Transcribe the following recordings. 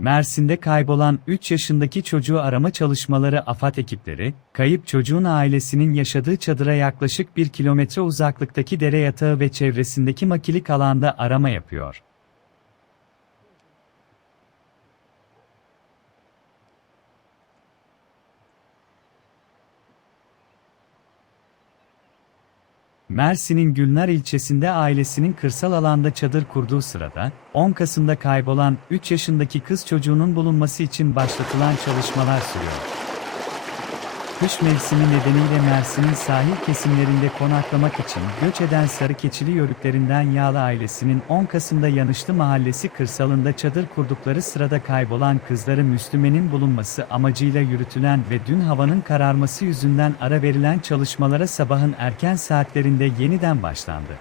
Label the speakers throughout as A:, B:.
A: Mersin'de kaybolan 3 yaşındaki çocuğu arama çalışmaları AFAD ekipleri, kayıp çocuğun ailesinin yaşadığı çadıra yaklaşık 1 kilometre uzaklıktaki dere yatağı ve çevresindeki makilik alanda arama yapıyor. Mersin'in Gülnar ilçesinde ailesinin kırsal alanda çadır kurduğu sırada, 10 Kasım'da kaybolan 3 yaşındaki kız çocuğunun bulunması için başlatılan çalışmalar sürüyor. Kış mevsimi nedeniyle Mersin'in sahil kesimlerinde konaklamak için göç eden Sarıkeçili yörüklerinden Yağlı ailesinin 10 Kasım'da Yanışlı Mahallesi kırsalında çadır kurdukları sırada kaybolan kızları Müslüme'nin bulunması amacıyla yürütülen ve dün havanın kararması yüzünden ara verilen çalışmalara sabahın erken saatlerinde yeniden başlandı.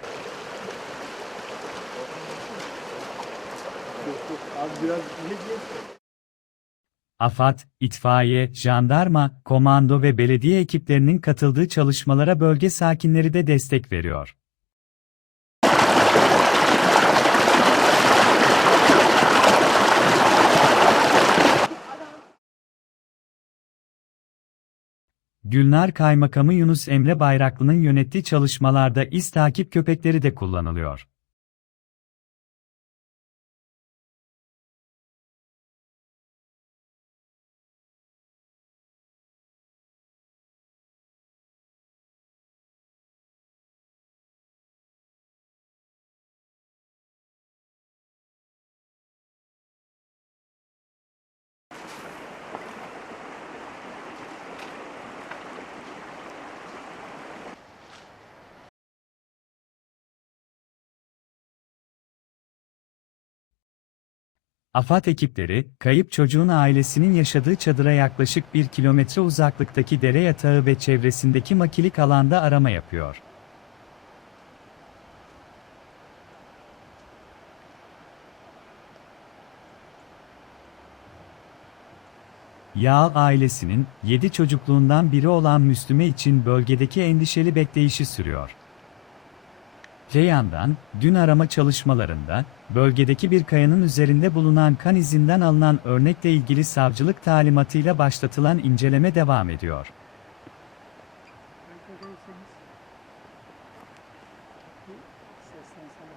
B: Abi biraz?
A: AFAD, itfaiye, jandarma, komando ve belediye ekiplerinin katıldığı çalışmalara bölge sakinleri de destek veriyor. Gülnar Kaymakamı Yunus Emre Bayraklı'nın yönettiği çalışmalarda iz takip köpekleri de kullanılıyor. AFAD ekipleri, kayıp çocuğun ailesinin yaşadığı çadıra yaklaşık 1 kilometre uzaklıktaki dere yatağı ve çevresindeki makilik alanda arama yapıyor. Yağ ailesinin 7 çocukluğundan biri olan Müslüme için bölgedeki endişeli bekleyişi sürüyor. Öte yandan, dün arama çalışmalarında, bölgedeki bir kayanın üzerinde bulunan kan izinden alınan örnekle ilgili savcılık talimatıyla başlatılan inceleme devam ediyor.
B: Bir seslensene.